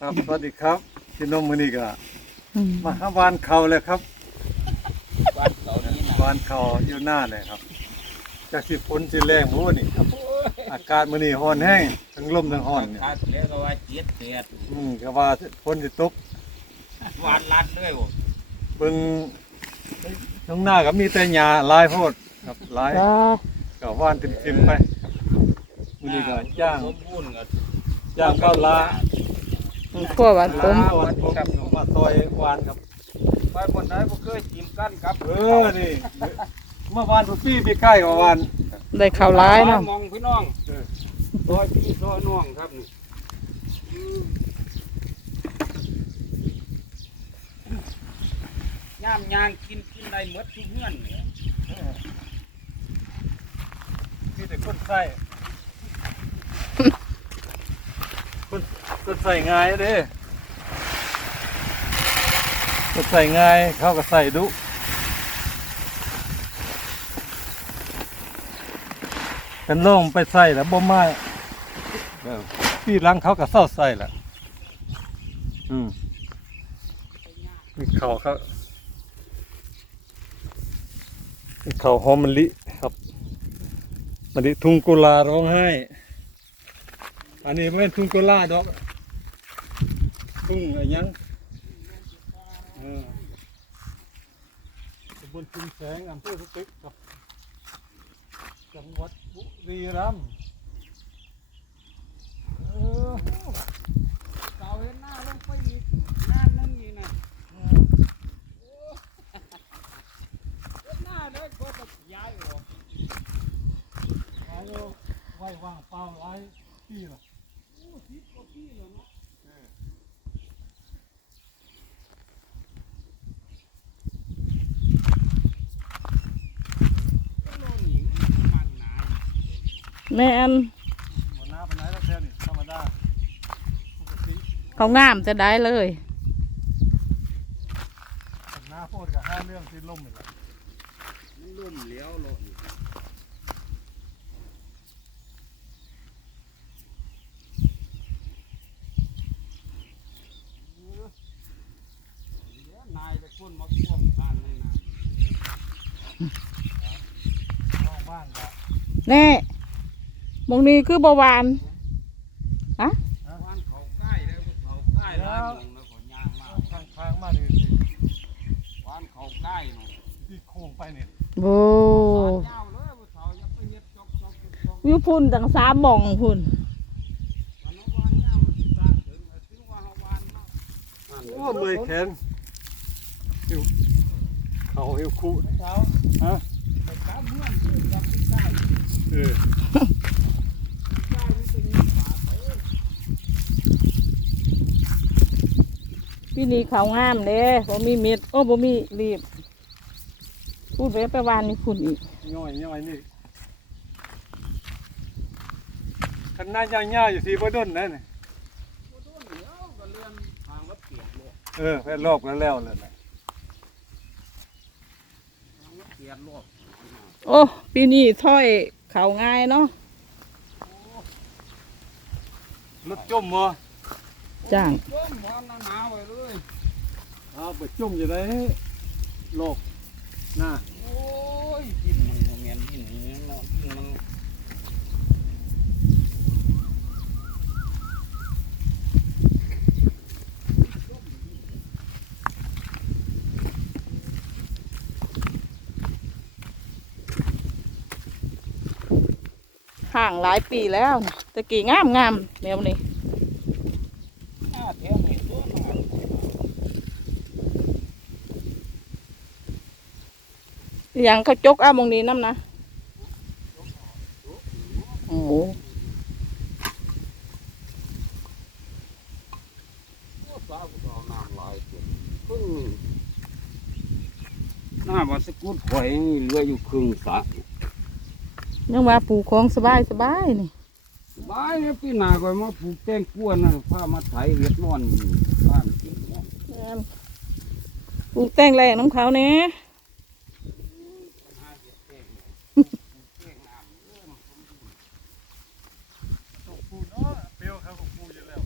ครับสวัสดีครับพี่น้องมือนี้ก็อืมมาหาวานเขาเลยครับบ้านเขานี่นะวานเขาอยู่หน้าเลยครับจากสิฝนสิแรงหมูนี่ครับ อากาศมื้อนี้ร้อนแห้งทั้งลมทั้งร้อนเนี่ยทัดแล้วก็ว่าเจ็ดแปดอืมก็ว่าฝนสิตกวานลัดด้วยบ่เบิ่งตรงหน้าก็มีแต่หญ้าหลายโพดครับหลายจ้าก็ว่านติมๆไปมื้อนี้ก็จ้างสมบูรณ์ก็จ้างเข้าลา ขั้วหวานผมลาวันผมมาซอยวานครับไปคนไหนบ่เคยจิ้มกันครับเออนี่เมื่อวานพุ่นปีปีใกล้กว่าวานได้ข้าวร้ายเนาะมองพี่น้องเออซอยพี่ซอยน้องครับนี่อืมย่ามยางกินกินได้หมดทุกเฮือนเนี่ยมีแต่คนใส่ คนใส่ง่ายเด้คนใส่ง่ายเขาก็ใส่ดุกันลงไปใส่แล้วบ่มาพี่หลังเขาก็เศร้าใส่ละอืมมีเขาเขามีเขาหอมมะลิครับมันนี้ทุ่งกุลาร้องไห้ อันนี้ไม่เป็นทุ่งกุลาดอก ทุ่งอะไรยังเออตำบลชุมแสงอำเภอสตึกกับจังหวัดบุรีรัมย์เออเสาเห็นหน้าลงไปอีกหน้านึงนี่นะโอ้เห็นหน้าได้ก็จะย้ายออกไว้ไว้ว่างเปล่าไว้ที่ละโอ้สิบกว่าปีแล้วเนาะ ก็โลนี่มันประมาณหนา แม่นหัวหน้าปานไหนแล้วแท้นี่ธรรมดาปกติเขางามจะได้เลย หัวหน้าโพดกับห้าเรื่องที่ล่มนี่แหละมันล่มเหลี้ยวโลนี่เดี๋ยวนายจะคนมาท่วมทานเลยนะห้องบ้านกับแน่ม งนี้คือเบาหวานวันเขาใกล้แล้วเขาใกล้แล้วมองแล้วก็ยากมากทางทางมานี่สิวันเขาใกล้เนาะที่โค้งไปนี่โอ้ยาวเลยว่าเขาอย่าไปเฮ็ดจอกจอกจอกจอกวิวพุ่นตั้งสามหมองพุ่นวันนั้นวันยาวมันสิสร้างถึงถือว่าเฮาวันมากนั่นโอ้เมื่อยแขนหิวเขาหิวคู่เขาฮะไปกลับเมืองที่กับที่ใกล้เออ ใกล้มันจะมีป่าไป พี่ นี่เขางามเด้บ่มีเม็ด โอ้บ่มีรีบ พูดไปไปวานนี่พุ่นอีกย่อยย่อยนี่คันหน้ายาวๆอยู่ที่บ่ดนนั่นน่ะบ่โดนเดี๋ยวก็เลื่อนทางรถเปียกโลดเออแพ้รอบแล้วแล้วเลยนะทางรถเปียกโลดโอ้ปีนี้ถ้อยเขาง่ายเนาะรถจมบ่ จ้างเพิ่มความหนาๆไว้เลยอ้าวไปจมอยู่ได้โลกหน้าโอ้ยดินมันบ่แม่นดินอย่างนี้เนาะดินมันห่างหลายปีแล้วนะแตะกี้งามงามแนวนี้ หน้าแถวนี้ตัวหนา อหย่างเขาจกเอามงนี้น้ำนะโอ้โหโอ้สาวก็เอาน้ำลายตัวครึ่งหน้าวัดสกุลข่อยนี่เหลืออยู่ครึ่งสระยังว่าปลูกของสบายสบายนี่บายเนี่ยปีหน้าข่อยมาปลูกแตงกวนนะพามาไถเวียดนอนนี่บ้านจริงเนาะแม่นปลูกแต่งแรงน้ำเขาเนี่ย หาเฮ็ดแตงแตงน้ำเริ่ม ตกปูเนาะเปรี้ยวครับของปูอยู่แล้ว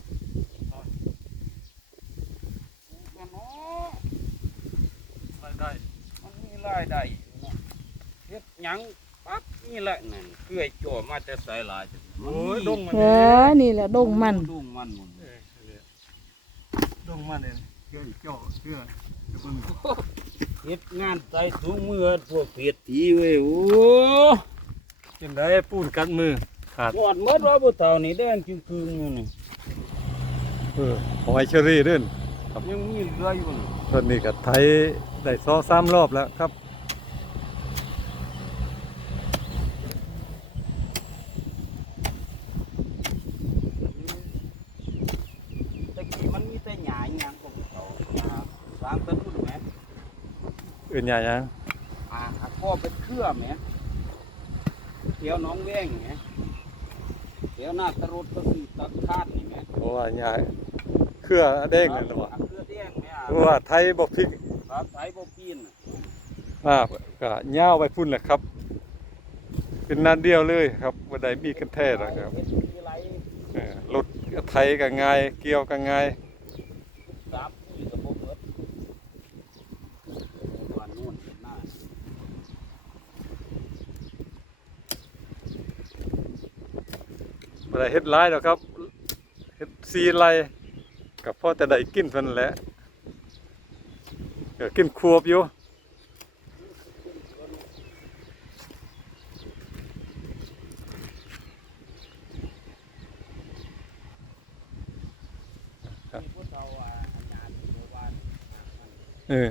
รายได้เนาะเฮ็ดหยังปั๊บนี่แหละนั่นเกลือยจ่อมาแต่สายหลายจังโอ้ยดงมันเอนี่อนี่แหละดงมันดงมันหมดเออเนี่ยดงมันเนี่ยเกลือเจาะเกลือเดี๋ยวเบิ่งเฮ็ดงานใส่ถุงมือพวกเพชรทีเว้ยโอ้จังได้ปูนกัดมือขาดหมดหมดว่าบ่เท่านี้แดงจึงคืนอยู่นี่เออหอยเชอรี่เด้ นยังมีเหลืออยู่นี่ตอนนี้ก็ไทยได้ซอสามรอบแล้วครับตะกี้มันมีแต่หญ้าหยังของเขาหญ้าสามตะลุ่นแหมอื่นใหญ่ยังอ่าหักพ่อเป็นเครือแหมเถียวหน้องแว้งแหมเถียวหน้าตะรดก็สิตัดคาดนี่แหมเพราะว่าใหญ่ เครือแดงเลยหรอวะอะเครือแดงแหมอะเพราะว่าไทยบ่พริกครับไถบ่ปีนน่ะอ่าก็ย่าวไปพุ่นแหละครับ เป็นนัดเดียวเลยครับบ่ได้มีกันแท้หรอกครับเฮ็ดที่ไรเออรถไทยก็ง่าย เกี่ยวก็ง่ายสามปีก็บ่เบิดวันนู้นหน้าบ่ได้เฮ็ดหลายดอกครับเฮ็ดซีไร กับพ่อแต่ได้กินเพิ่นแหละก็กินควบอยู่เออาจารย์ที่ว่า เออ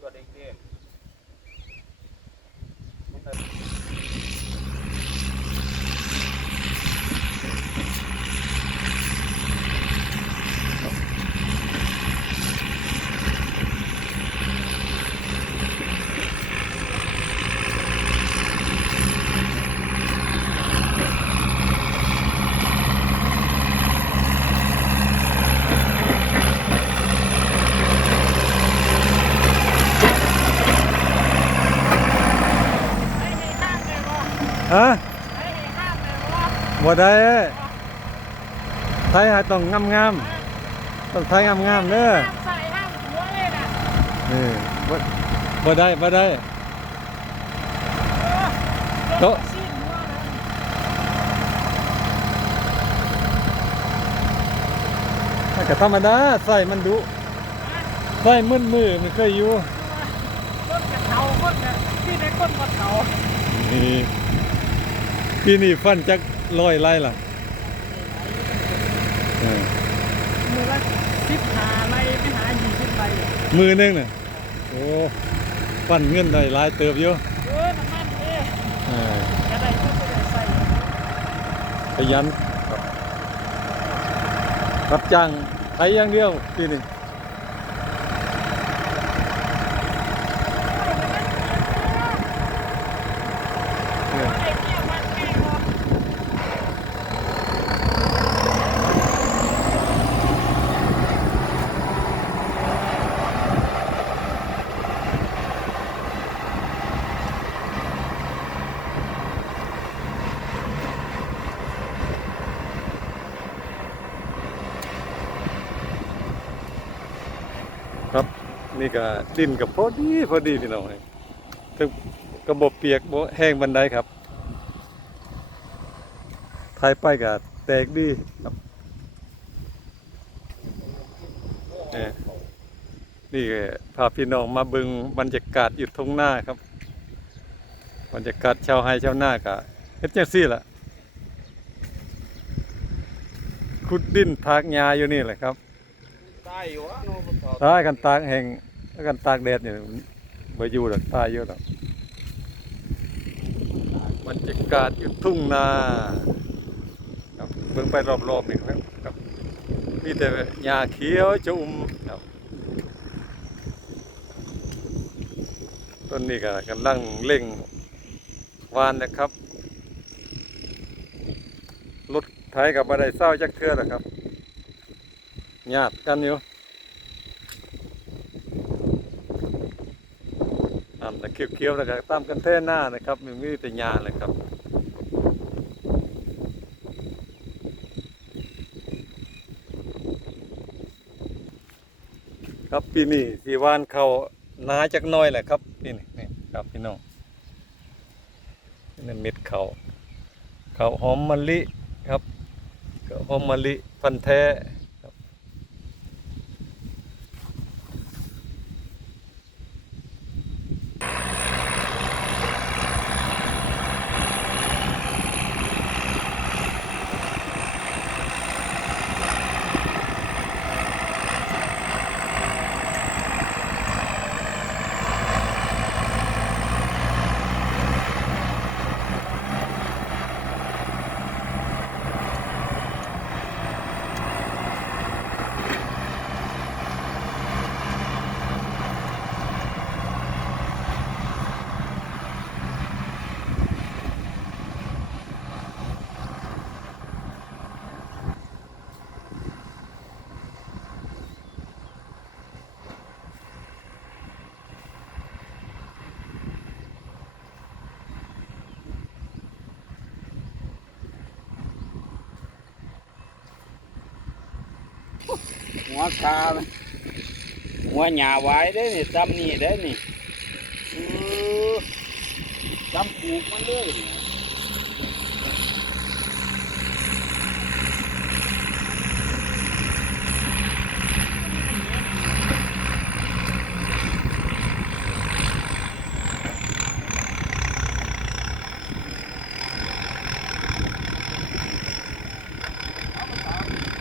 ก็ได้เก่งมันก็ ฮะ บ่ได้ไทยให้ต้องงามๆต้องไทยงามๆเด้อใส่ห้ามหัวเลยนะนี่บ่บ่ได้บ่ได้โต๊ะสิ้นหัวเลยมันก็ธรรมดาใส่มันดุใส่มึนมือมันเคยอยู่ต้นกระเทาต้นกระที่ในต้นกระเทานี่ปีนี้ฟันจัก ร้อยไร่ล่ะเออมือละสิบหาไรไปหายี่สิบไรมือหนึงน่ะโอ้ฟันเงินได้หลายเติบอยู่เออน้ำมันเอ้ยเออจะได้ก็จะได้ใส่ขยันครับรับจ้างไถอย่างเดียวปีนี้เออ ไอ้เที่ยวมันแม่งออก ครับ นี่ก็ดินกับพอดีพอดีพี่น้องเอ้ยถึงกระบบเปียกบ่แห้งบันไดครับทายไปก็แตกดีครับเออนี่ก็พาพี่น้องมาเบึงบรรยากาศอยู่ทงหน้าครับ บรรยากาศชาวไฮชาวนาก็เฮ็ดจังซี่ล่ะขุดดินทากหญ้าอยู่นี่แหละครับตายอยู่วะเนาะผู้เฒ่าถ้ากันตากแห้ง ถ้ากันตากแดดเนี่ยบ่อยู่หรอกตายอยู่หรอกบรรยากาศอยู่ทุ่งนาครับเบิ่งไปรอบๆนี่ครับครับมีแต่หญ้าเขียวจุ่มครับต้นนี้ก็กำลังเร่งวานนะครับรถไถกับบ่ได้เศร้าจักเทือแล้วครับหญาติกันอยู่ อันแต่เขียวๆแล้วก็ตามกันแท่หน้านะครับมันมีแต่หญ้าเลยครับครับปีนี้สีวานเขาหนาจักน้อยแหละครับปีนี้นี่ครับพี่น้องนี่เม็ดเขาเขาหอมมะลิครับเขาหอมมะลิพันธุ์แท้ หัวคาหัวหญ้าไว้ได้นี่ซ้ำนี่ได้นี่เออซ้ำปลูกมันเลยนี่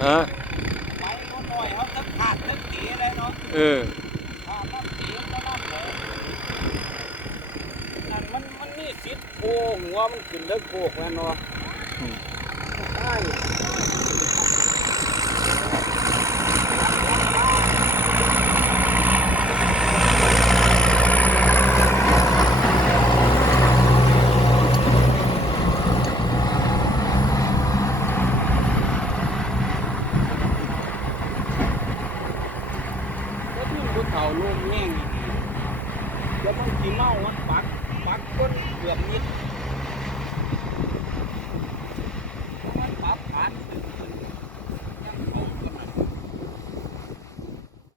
ฮะ ไปก็หน่อยเขาทั้งขาดทั้งเก๋เลยเนาะเออขาดน้ำเก๋ก็น้ำเลยนั่นมันมันนี่สิทธิ์โพหัวมันขึ้นเลิกโพกแล้วเนาะอืมใช่